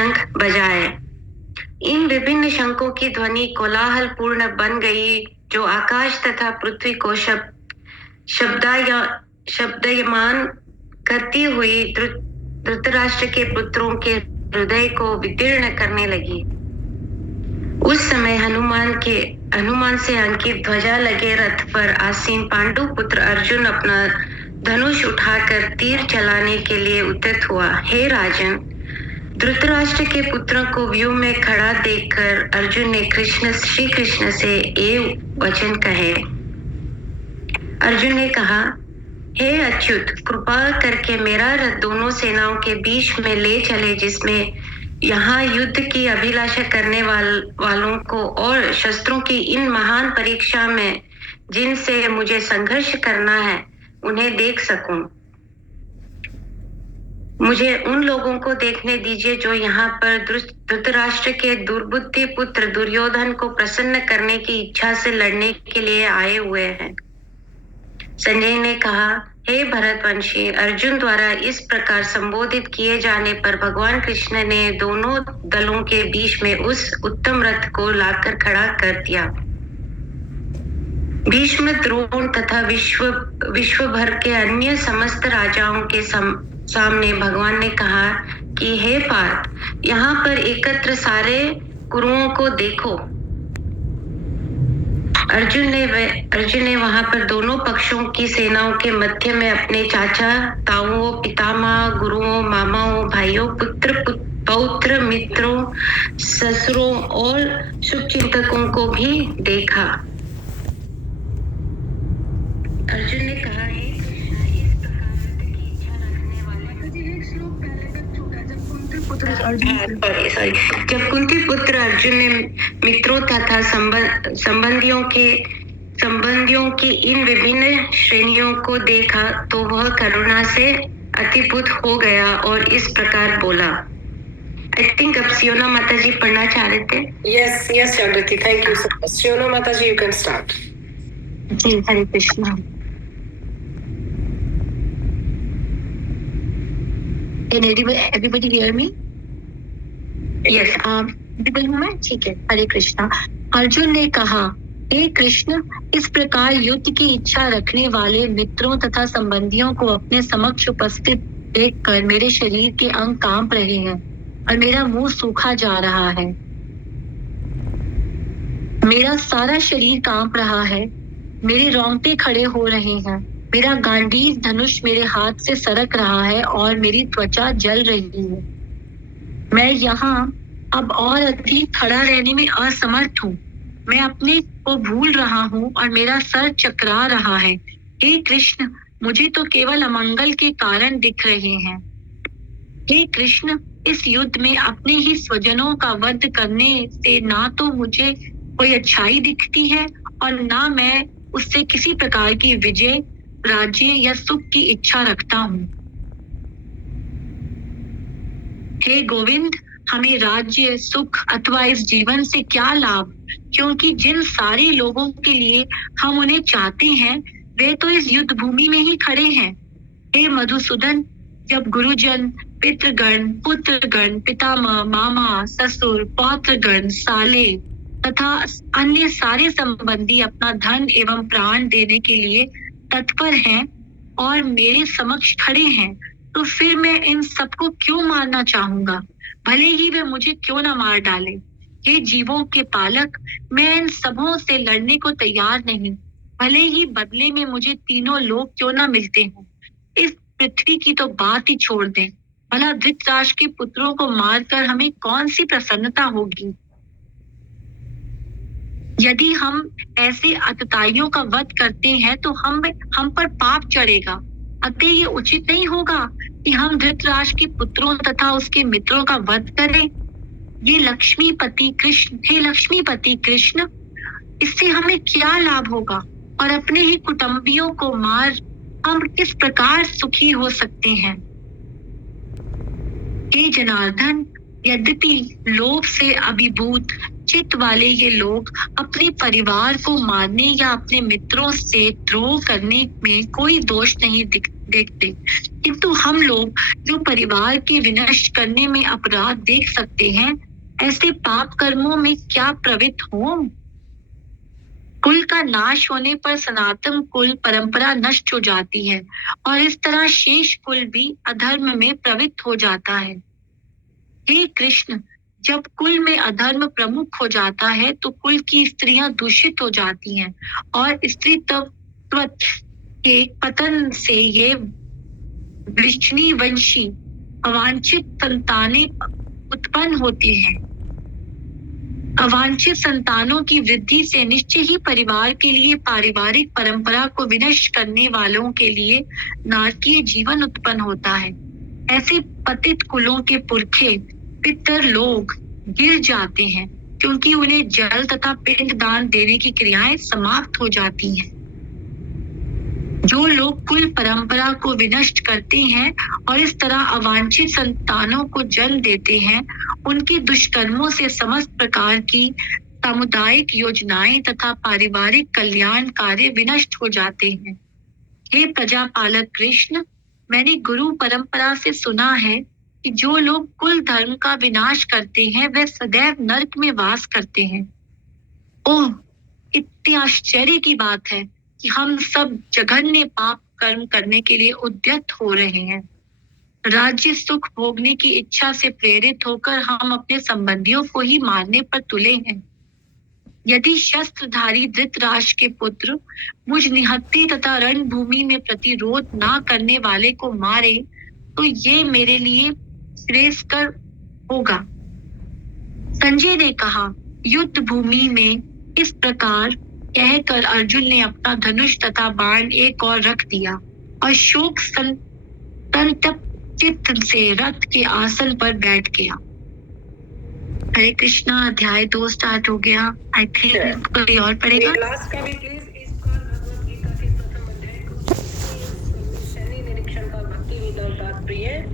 शंख बजाए। इन विभिन्न शंखों की ध्वनि कोलाहल पूर्ण बन गई, जो आकाश तथा पृथ्वी को शब्दयमान करती हुई धृतराष्ट्र के पुत्रों के हृदय को विदीर्ण करने लगी। उस समय हनुमान से अंकित ध्वजा लगे रथ पर आसीन पांडु पुत्र अर्जुन अपना धनुष उठाकर तीर चलाने के लिए उद्यत हुआ। हे राजन, धृतराष्ट्र के पुत्रों को व्यूह में खड़ा देखकर अर्जुन ने श्री कृष्ण से ये वचन कहे। अर्जुन ने कहा, हे अच्युत, कृपा करके मेरा रथ दोनों सेनाओं के बीच में ले चले, जिसमें यहाँ युद्ध की अभिलाषा करने वालों को और शस्त्रों की इन महान परीक्षा में जिनसे मुझे संघर्ष करना है उन्हें देख सकूं। मुझे उन लोगों को देखने दीजिए जो यहाँ पर धृतराष्ट्र के दुर्बुद्धि पुत्र दुर्योधन को प्रसन्न करने की इच्छा से लड़ने के लिए आए हुए हैं। संजय ने कहा, हे भरतवंशी, अर्जुन द्वारा इस प्रकार संबोधित किए जाने पर भगवान कृष्ण ने दोनों दलों के बीच में उस उत्तम रथ को लाकर खड़ा कर दिया। भीष्म, द्रोण तथा विश्व भर के अन्य समस्त राजाओं के सामने भगवान ने कहा कि हे पार्थ, यहाँ पर एकत्र सारे कुरुओं को देखो। अर्जुन ने वहां पर दोनों पक्षों की सेनाओं के मध्य में अपने चाचा, ताऊओं, पितामह, गुरुओं, मामाओं, भाइयों, पौत्र, मित्रों, ससुरों और शुभचिंतकों को भी देखा। अर्जुन ने कहा, हे कृष्ण, इस प्रकार की इच्छा रखने वाले जब कुंती पुत्र अर्जुन ने मित्रों तथा संबंधियों की इन विभिन्न श्रेणियों को देखा तो वह करुणा से अतिभूत हो गया और इस प्रकार बोला। आई थिंक अब सियोना माता जी पढ़ना चाह रहे थे। Yes Jagriti, thank you so much. Siona माता जी, यू कैन स्टार्ट। जी, Hare Krishna. Can everybody hear me? Yes. ठीक है। हरे कृष्णा। अर्जुन ने कहा, हे कृष्ण, इस प्रकार युद्ध की इच्छा रखने वाले मित्रों तथा संबंधियों को अपने समक्ष उपस्थित देखकर मेरे शरीर के अंग कांप रहे हैं और मेरा मुंह सूखा जा रहा है। मेरा सारा शरीर कांप रहा है, मेरे रोंगटे खड़े हो रहे हैं, मेरा गांडीव धनुष मेरे हाथ से सरक रहा है और मेरी त्वचा जल रही है। मैं यहाँ अब और अधिक खड़ा रहने में असमर्थ हूँ। मैं अपने को भूल रहा हूँ और मेरा सर चकरा रहा है। हे कृष्ण, मुझे तो केवल अमंगल के कारण दिख रहे हैं। हे कृष्ण, इस युद्ध में अपने ही स्वजनों का वध करने से ना तो मुझे कोई अच्छाई दिखती है और ना मैं उससे किसी प्रकार की विजय, राज्य या सुख की इच्छा रखता हूँ। हे गोविंद, हमें राज्य, सुख अथवा इस जीवन से क्या लाभ, क्योंकि जिन सारे लोगों के लिए हम उन्हें चाहते हैं वे तो इस युद्ध भूमि में ही खड़े हैं। हे मधुसूदन, जब गुरुजन, पितृगण, पुत्रगण, पितामह, मामा, ससुर, पौत्रगण, साले तथा अन्य सारे संबंधी अपना धन एवं प्राण देने के लिए तत्पर हैं और मेरे समक्ष खड़े हैं, तो फिर मैं इन सबको क्यों मारना चाहूंगा, भले ही वे मुझे क्यों न मार डाले। हे जीवों के पालक, मैं इन सबों से लड़ने को तैयार नहीं, भले ही बदले में मुझे तीनों लोग क्यों न मिलते हों। इस पृथ्वी की तो बात ही छोड़ दें, भला धृतराष्ट्र के पुत्रों को मारकर हमें कौन सी प्रसन्नता होगी। यदि हम ऐसे अतताइयों का वध करते हैं तो हम पर पाप चढ़ेगा। अतः ये उचित नहीं होगा कि हम धृतराष्ट्र के पुत्रों तथा उसके मित्रों का वध करें। हे लक्ष्मीपति कृष्ण, इससे हमें क्या लाभ होगा और अपने ही कुटुंबियों को मार हम किस प्रकार सुखी हो सकते हैं। हे जनार्दन, यद्यपि लोभ से अभिभूत चित्त वाले ये लोग अपने परिवार को मारने या अपने मित्रों से द्रोह करने में कोई दोष नहीं देखते, किंतु हम लोग जो परिवार के विनष्ट करने में अपराध देख सकते हैं, ऐसे पाप कर्मों में क्या प्रवृत्त हो? कुल का नाश होने पर सनातन कुल परंपरा नष्ट हो जाती है और इस तरह शेष कुल भी अधर्म में प्रवृत्त हो जाता है। हे कृष्ण, जब कुल में अधर्म प्रमुख हो जाता है तो कुल की स्त्रियां दूषित हो जाती हैं और स्त्रीत्व के पतन से ये वृष्णि वंशी अवांछित संतानें उत्पन्न होती हैं। अवांछित संतानों की वृद्धि से निश्चय ही परिवार के लिए पारिवारिक परंपरा को विनष्ट करने वालों के लिए नारकीय जीवन उत्पन्न होता है। ऐसे पतित कुलों के पुरखे पितर लोग गिर जाते हैं क्योंकि उन्हें जल तथा पिंड दान देने की क्रियाएं समाप्त हो जाती हैं। जो लोग कुल परंपरा को विनष्ट करते हैं और इस तरह अवांछित संतानों को जन्म देते हैं, उनके दुष्कर्मों से समस्त प्रकार की सामुदायिक योजनाएं तथा पारिवारिक कल्याण कार्य विनष्ट हो जाते हैं। हे प्रजापालक कृष्ण, मैंने गुरु परंपरा से सुना है कि जो लोग कुल धर्म का विनाश करते हैं वे सदैव नरक में वास करते हैं। ओह, इतनी आश्चर्य की बात है कि हम सब जघन्य पाप कर्म करने के लिए उद्यत हो रहे हैं। राज्य सुख भोगने की इच्छा से प्रेरित होकर हम अपने संबंधियों को ही मारने पर तुले हैं। यदि शस्त्रधारी धृतराष्ट्र के पुत्र मुझ निहत्थे तथा रणभूमि में प्रतिरोध ना करने वाले को मारे तो ये मेरे लिए श्रेयस्कर होगा। संजय ने कहा, युद्ध भूमि में इस प्रकार कहकर अर्जुन ने अपना धनुष तथा बाण एक और रख दिया और शोक संतप्त चित्त से रथ के आसन पर बैठ गया। हरे कृष्णा, अध्याय 2 स्टार्ट हो गया। आई थिंक कोई और पढ़ेगा। लास्ट का भी प्लीज इस बार भगवद गीता के प्रथम अध्याय को शनि निरीक्षण का भक्ति विधान तात्पर्य